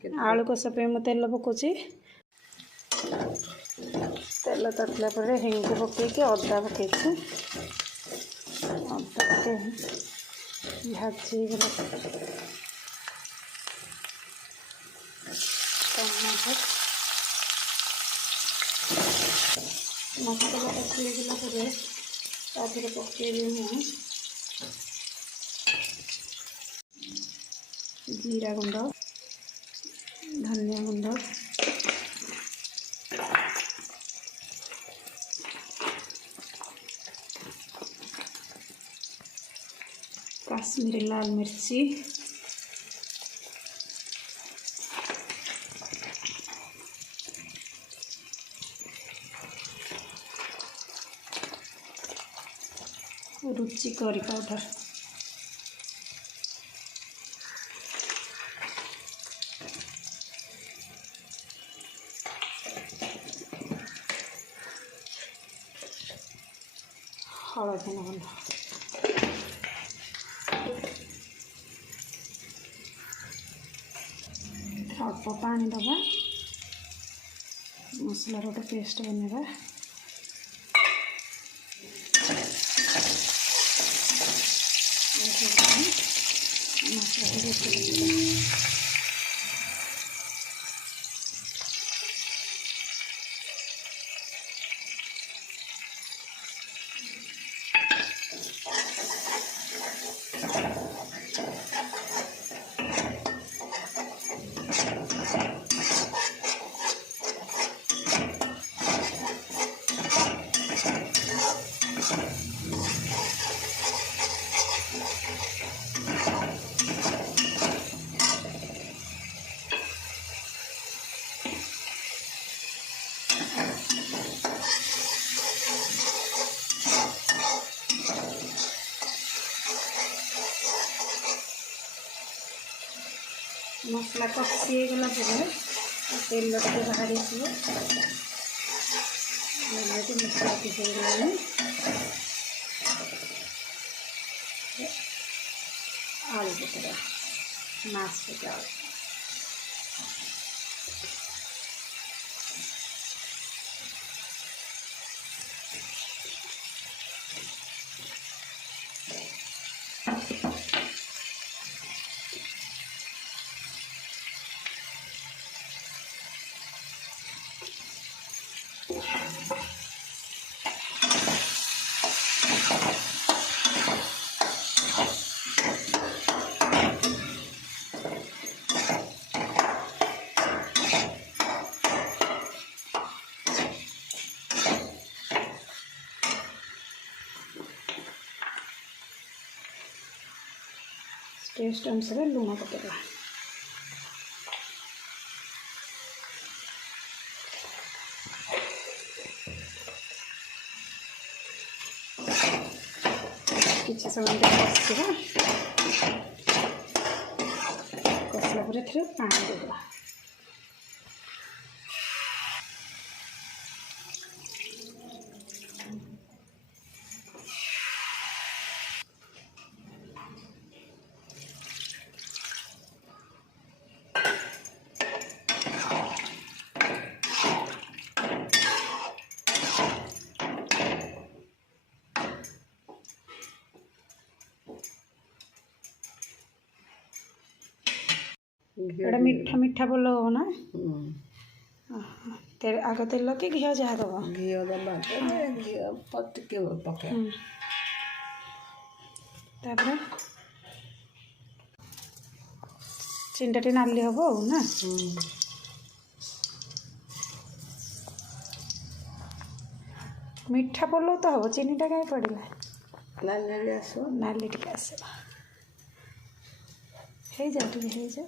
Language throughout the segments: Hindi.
आलू कषा मैं तेल पकाउची तेल ततला पर हिंग पकईकि अदा पकईची अदा पकई भाजी टमाटर मसला पकईगला पर पकईबी मुझे जीरा गुंड धनिया गुंड काश्मीरी लाल मिर्ची रुचि करी पाउडर हलदी गुंड अल्प पानी दबा मसला गोटे पेस्ट बनवा मसला मसला कषी गला तेल टे बाहरी मसला पिसगला आलू पकड़ा माछ पकड़ा टेस्ट अनुसार लुण पकेगा किसी समय कषा कषला पर पानी देगा एटा मीठा मीठा बोल हो ना आग तेल कि घी जहाँ दब घी दबा घी पत्ते पके चिंटा टे नाली हम ना मीठा पलो तो हम चीनीटा कहीं पड़ा नाली आस नाली टे आस जा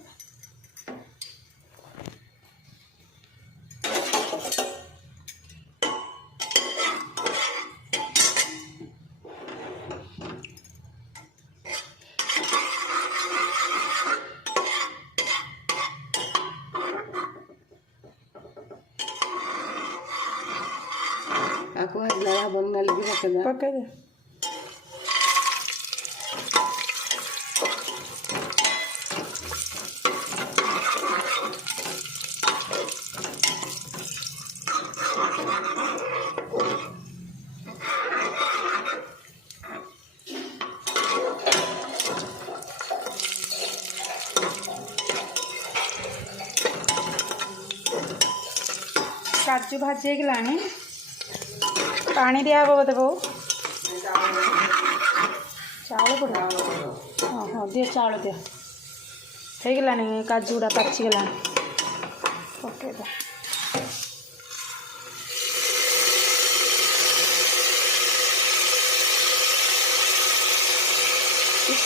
आपको लड़ा बनना लगी पका दे काजू भाजी ହେଇଗଲାଣି पानी दिया हे बोधे बो चाउल पड़ा हाँ हाँ दिए चाउल दिया ହେଇଗଲାଣି काजू गुड़ा पाची गलाଣି पके दे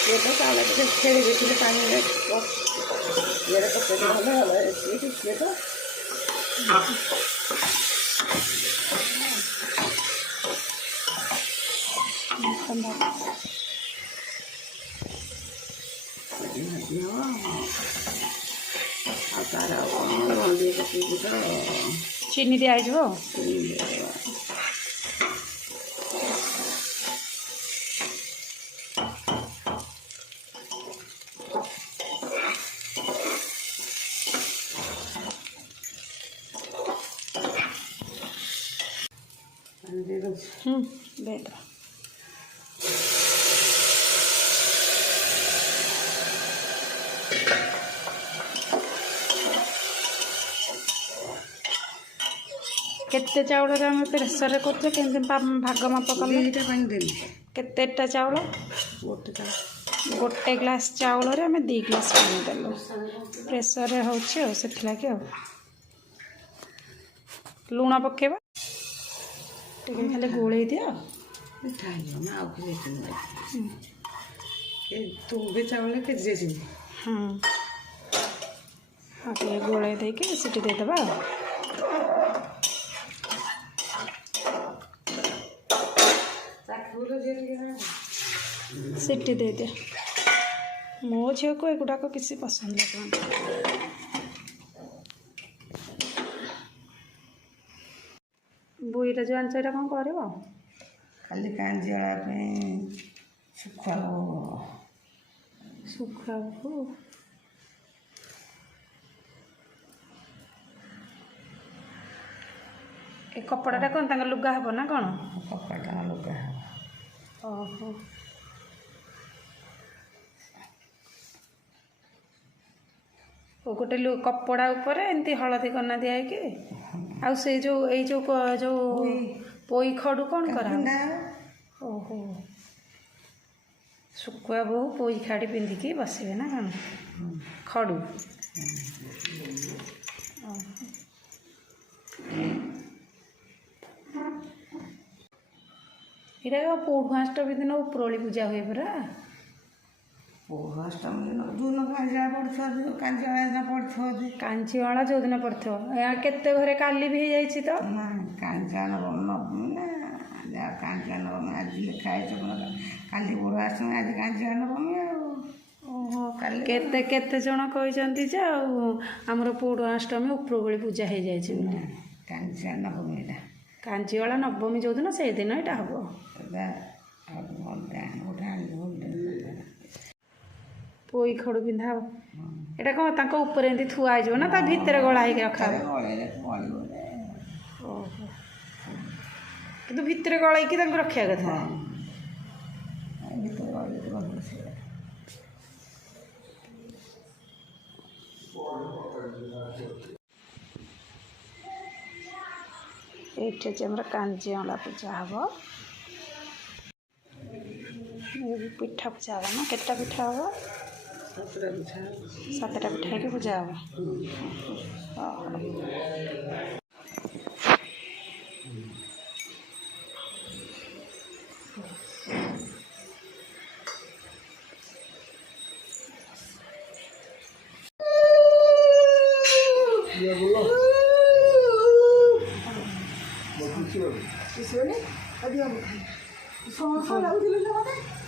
ये तो चावल के खेड़ी बेचले पानी में ये तो पके भले भले ये तो चीनी दिया जो दे दो केते चाउल आम प्रेसर करते भाग माप कले केतेटा चाउल गोटे ग्लास चाउल आम 2 ग्लास पानी देलु प्रेसर होची से लुण पकेबा खाली गोले दिया चावल के हाँ गोले देके सीटी देदबा सीटी दे दे मो झील को एगुड़ाक किसी पसंद लगे बुईटा जो आंच कौन कर खाली कांजिया सुखा ए कपड़ा कौन तंग लुगा हे ना कौन कपड़ा लुगा ओहो गोटे कपड़ा ऊपर एमती हलदी कना दिया कि आ से जो ए जो पोई खड़ू कौन करा ओहो शुकुआ बहु पोई खाड़ी पिंधिकी बसबे ना कौन खड़ू इटा पौषाष्टमी दिन उपरली पूजा हुए परा पौषाष्टमी दिन जो कांजिया पड़े कांजीवाला जो दिन पड़ो केते घरे काली भी हो तो कांजिया नवमी ना कांजिया नवमी आज लिखाई काली पौषाष्टमी आज कांजिया नवमी ओहो केते केते जन कहते जे आमर पौषाष्टमी उपरली पूजा हो जाए कांजिया नवमी कांजीवाला नवमी जो दिन से दिन यहाँ हम पोई खड़ू पिंधा एटा कौन तक ऊपर एमती थुआ ना ता भितर गला ही रखा कि भितर गलाई रखा कथा ये कांजीवाला पूजा हम पिठा पूजा हम ना केटा पिठा हम 7टा पिठा की पूजा हम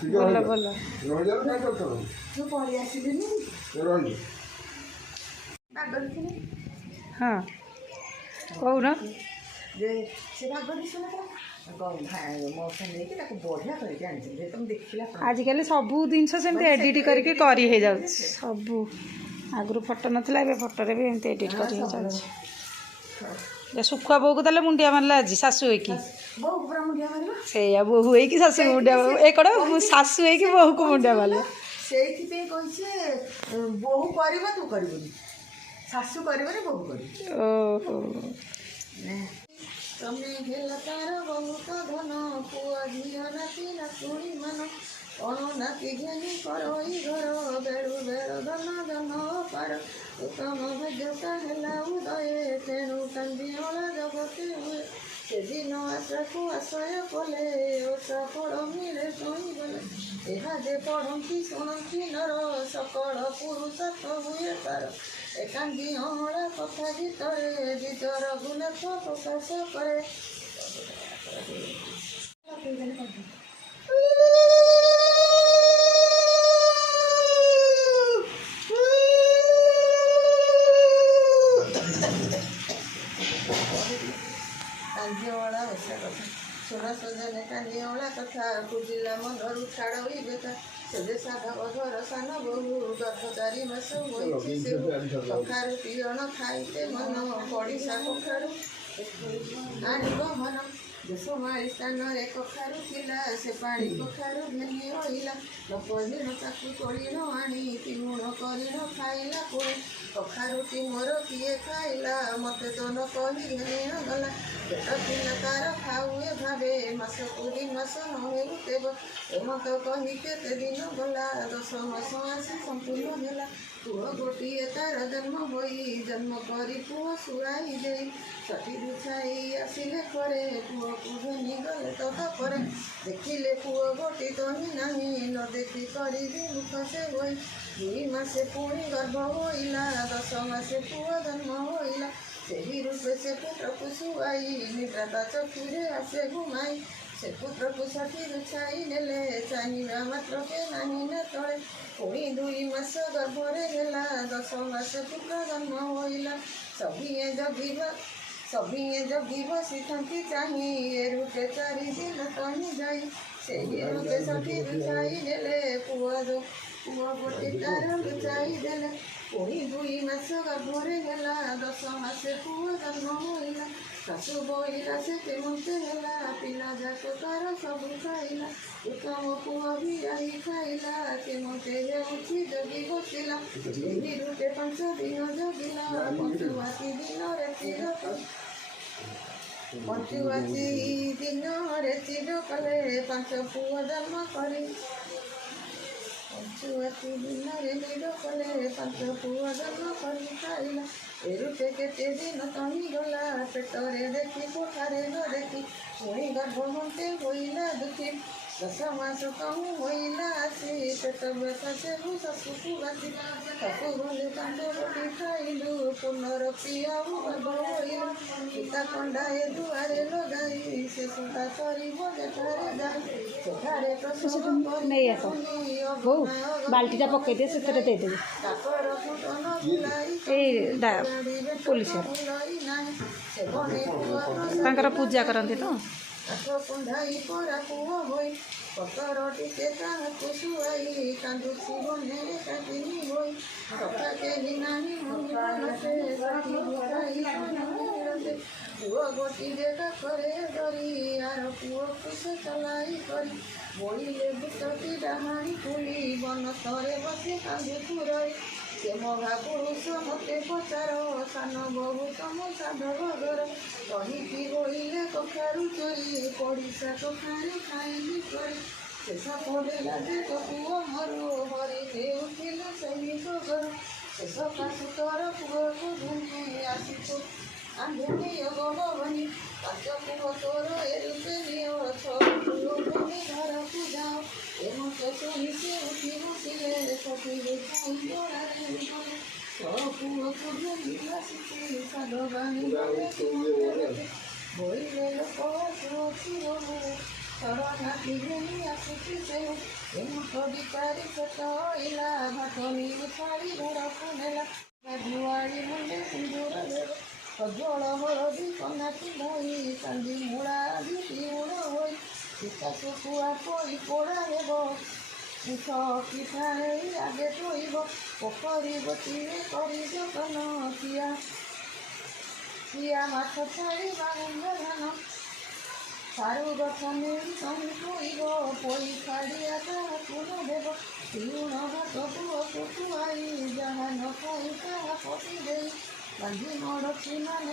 बोलो बोलो हाँ कौन आजिकल सबू जिनस एडिट करके सब आगु फोटो नाला फोटो भी एमती एडिट कर सुखुआ बो को ताले मुंडिया मारला आज सासु होइकी से बोहू होइकी सासु मुंडिया एकड़ा सासु होइकी बोहू को मुंडिया मारला ସେଇଥିପାଇଁ କହିছে ବୋହୁ କରିବ ତୁ କରିବୁନି ଶାଶୁ କରିବନି ବୋହୁ କରିବ ओहो ତମେ ହେଲା ତାର ବହୁତ ଧନ ପୁଅ ଝିଅ ନାତି ନାତୁଣୀ ମାନ କଣ ନାତି ଘେନି କରଇ ଘର ବେଳୁ ବେଳ ଧନ ଧନ ପାର ଉତ୍ତମ ଭାଗ୍ୟତା ହେଲା ଉଦୟ ତେଣୁ କାନ୍ଦିଅଳା ଜଗତେ ହୁଏ ସେଦିନ ଆଶାକୁ ଆଶୟ କଲେ ଓଷା ଫଳ ମିଳେ ଶୁଣିଗଲେ ଏହା ଯେ ପଢ଼ନ୍ତି ଶୁଣନ୍ତି ନର ସକଳ ପୁରୁଷ ହୁଏ ତାର ଏକାନ୍ତି ଅମଳା କଥା ଭିତରେ ନିଜର ଗୁଣଥ ପ୍ରକାଶ କରେ। କାଞ୍ଜିଅଳା ଓଷା କଥା ଶୁଣ ସଜନେ କାଞ୍ଜିଅଳା କଥା ବୁଝିଲା ମନରୁ ଛାଡ଼ଇ ବେକା ସେବେ ସାଧବ ଘର ସାନ ବୋହୁ ଗର୍ଭ 4 ମାସ ହୋଇଛି ସେ କଖାରୁ ପିଅଣ ଖାଇତେ ମନ ପଡ଼ିଶା କଖାରୁ ଆଣିବ ମନ ଦେଶମାଳି ସ୍ଥାନରେ କଖାରୁ ଥିଲା ସେ ପାଣି କଖାରୁ ଘେନି ରହିଲା ଲପହିଣ ତାକୁ ତୋଳିଣ ଆଣି ତିଗୁଣ କରିଣ ଖାଇଲା ପୁଣି କଖାରୁଟି ମୋର କିଏ ଖାଇଲା ମୋତେ ତ ନ କହି ଘେନିଣ ଗଲା ପେଟ ଥିଲା ତାର ଖାଉଏ ଭାବେ ମାସକୁ 2 ମାସ ନ ହେଉତେବ ଏମତ କହି କେତେ ଦିନ ଗଲା 10 ମାସ ଆସି ସମ୍ପୂର୍ଣ୍ଣ ହେଲା ପୁଅ ଗୋଟିଏ ତାର ଜନ୍ମ ହୋଇ ଜନ୍ମ କରି ପୁଅ ଶୁଆଇ ଦେଇ ସଠି ଦୁଛାଇ ଆସିଲେ ପରେ ପୁଅକୁ ଘେନି ଗଲେ ତତ ପରେ ଦେଖିଲେ ପୁଅ ଗୋଟି ତ ହିଁ ନାହିଁ ନ ଦେଖି କରିବି ମୁଖ ସେ ହୋଇ 2 ମାସେ ପୁଣି ଗର୍ଭ ହୋଇଲା 10 ମାସେ ପୁଅ ଜନ୍ମ ହୋଇଲା ସେହି ରୂପେ ସେ ପୁତ୍ରକୁ ଶୁଆଇ ନିଦ୍ରା ଚକ୍ଷୁରେ ଆସେ ଘୁମାଇ ସେ ପୁତ୍ରକୁ ସଠି ଦୁଛାଇ ନେଲେ ଚାହିଁବା ମାତ୍ରକେ ନାହିଁ ନା ତଳେ ପୁଣି 2 ମାସ ଗର୍ଭରେ ହେଲା 10 ମାସ ପୁତ୍ର ଜନ୍ମ ହୋଇଲା ସଭିଏ ଜଗିବ ସିଥାନ୍ତି ଚାହିଁ ଏ ରୂପେ 4 ଦିନ ତହିଁ ଯାଇ ସେହି ରୂପେ ସଠି ଦୁଛାଇ ନେଲେ ପୁଅ ଗୋଟି ତାର ଲୁଚାଇ ଦେଲେ ପୁଣି 2 ମାସ ଗର୍ଭରେ ହେଲା 10 ମାସେ ପୁଅ ଜନ୍ମ ହୋଇଲା ଶାଶୁ ବୋଇଲା ସେ କେମତେ ହେଲା ପିଲା ଯାକ ତାର ସବୁ ଖାଇଲା ଉତ୍ତମ ପୁଅ ବି ଆଇ ଖାଇଲା କେମତେ ହେଉଛି ଜଗି ବସିଲା ଏହି ରୂପେ 5 ଦିନ ଜଗିଲା ପଞ୍ଚୁଆତି ଦିନରେ ଚିର କଲେ 5 ପୁଅ ଜନ୍ମ କରି ପଞ୍ଚୁଆତି ଦିନରେ ନିର କଲେ 5 ପୁଅ ଜନ୍ମ କରି ଖାଇଲା ଏ ରୂପେ କେତେ ଦିନ ତହିଁ ଗଲା ପେଟରେ ଦେଖି କୋଠାରେ ନ ଦେଖି ପୁଣି ଗର୍ଭବନ୍ତେ ହୋଇଲା ଦୁଃଖୀ 10 ମାସ ତହିଁ ହୋଇଲା ଆସି ପେଟ ବ୍ୟଥା ସେବୁ ଶାଶୁକୁ ବାସି ତାକୁ ଗଲେ କାଣ୍ଡ ରୋଟି ଖାଇଲୁ ପୁନର ପିଆଉ ଗର୍ଭ ହୋଇଲୁ ପିତା କଣ୍ଡାଏ ଦୁଆରେ ଲଗାଇ ସେ ସୁତା କରିବ ଯେଠାରେ ଯାଇ ସେଠାରେ ପ୍ରସବ ନେଇ ଆସ ବୋଉ ବାଲ୍ଟିଟା ପକେଇ ଦିଏ ସେଥିରେ ଦେଇଦେବି ତାଙ୍କର ଫୁଟନ ବୁଲାଇ ଏଇ ପୋଲିସ ତାଙ୍କର ପୂଜା କରନ୍ତି ତ କାଠ କୁଣ୍ଢାଇ ପରା ପୁଅ ହୋଇ ପତର ଟିକେ ତାହାକୁ ଶୁଆଇ କାନ୍ଦୁଛି ବନେରେ କାଟିନି ହୋଇ କଥା କେହି ନାହିଁ ମନିବନତେ ସଖୀ ବୁଝାଇ ଶୁଣିରତେ ପୁଅ ଗୋଟିରେ କାକରେ ଧରି ଆର ପୁଅକୁ ସେ ଚଲାଇ କରି ବୋଇଲେ ବୁଟଟି ଡାହାଣି ଖୋଲି ବନ ତଳେ ବସି କାନ୍ଦୁଛୁ ରହି ସେ ମଘା ପୁରୁଷ ମୋତେ ପଚାର ସାନ ବହୁ ତମ ସାଧବ ଘର କହିକି ବୋଇଲେ କଖାରୁ ଚୋରି ପଡ଼ିଶା କଖାରୁ ଖାଇଲି କରି ଶେଷ ପଡ଼ିଲା ଯେ ପୁଅ ମରୁ ହରି ଦେଉଥିଲେ ସେହି ଘର ଶେଷ କାଶୁ ତର ପୁଅକୁ ଧୁନି ଆସିଛୁ ଆନ୍ଧୁନିୟ ଭଗବନି 5 ପୁଅ ତୋର ଏ ରୂପେ ନିଅ 6 ପୁଅ ଧୁନି ଘରକୁ ଯାଅ ଏମତ ଶୁଣି ସେ ଉଠି ବସିଲେ ସଖୀ ଦେଖାଇ ଗୋଡ଼ାରେ ଗଲେ 6 ପୁଅକୁ ଧୁନି ଆସିଛି ସାଧ ବାଣୀ ଗଲେ ବୋଇଲେ ଲୋକ ଅଛି ବହୁ ଥର ନାତି ଘେନି ଆସୁଛି ସେ ଏମତ ବିଚାରି ସେତ ଇଲା ଭାତ ନିଉ ଛାଡ଼ି ଘରକୁ ନେଲା ଧୁଆଳି ମୁଣ୍ଡେ ସିନ୍ଦୁର ଦେବ ସଜଳ ହଳଦୀ କନା ପିନ୍ଧାଇ କାନ୍ଦି ମୂଳା ଆଦି ଉଣ ହୋଇ ପିତା ଶୁଖୁଆ ପୋଇ ପୋଡ଼ା ହେବ ସଖୀ ଠାଣେଇ ଆଗେ ଥୋଇବ ପୋଖରୀ ଗୋଟିଏ କରି ଜଗନ କିଆ ମାଛ ଛାଡ଼ି ବାହୁଣ୍ଡ ଧାନ ସାରୁ ଗଛ ନେଇ ତହିଁ ପୋଇବ ପୋଇ ଛାଡ଼ିଆ ତାହାକୁ ନ ଦେବ ଲୁଣ ଭାତ ପୁଅକୁ ଖୁଆଇ ଯାହା ନ ଖାଇ ତାହା ପଟି ଦେଇ ବାନ୍ଧି ମଡ଼କି ମାନେ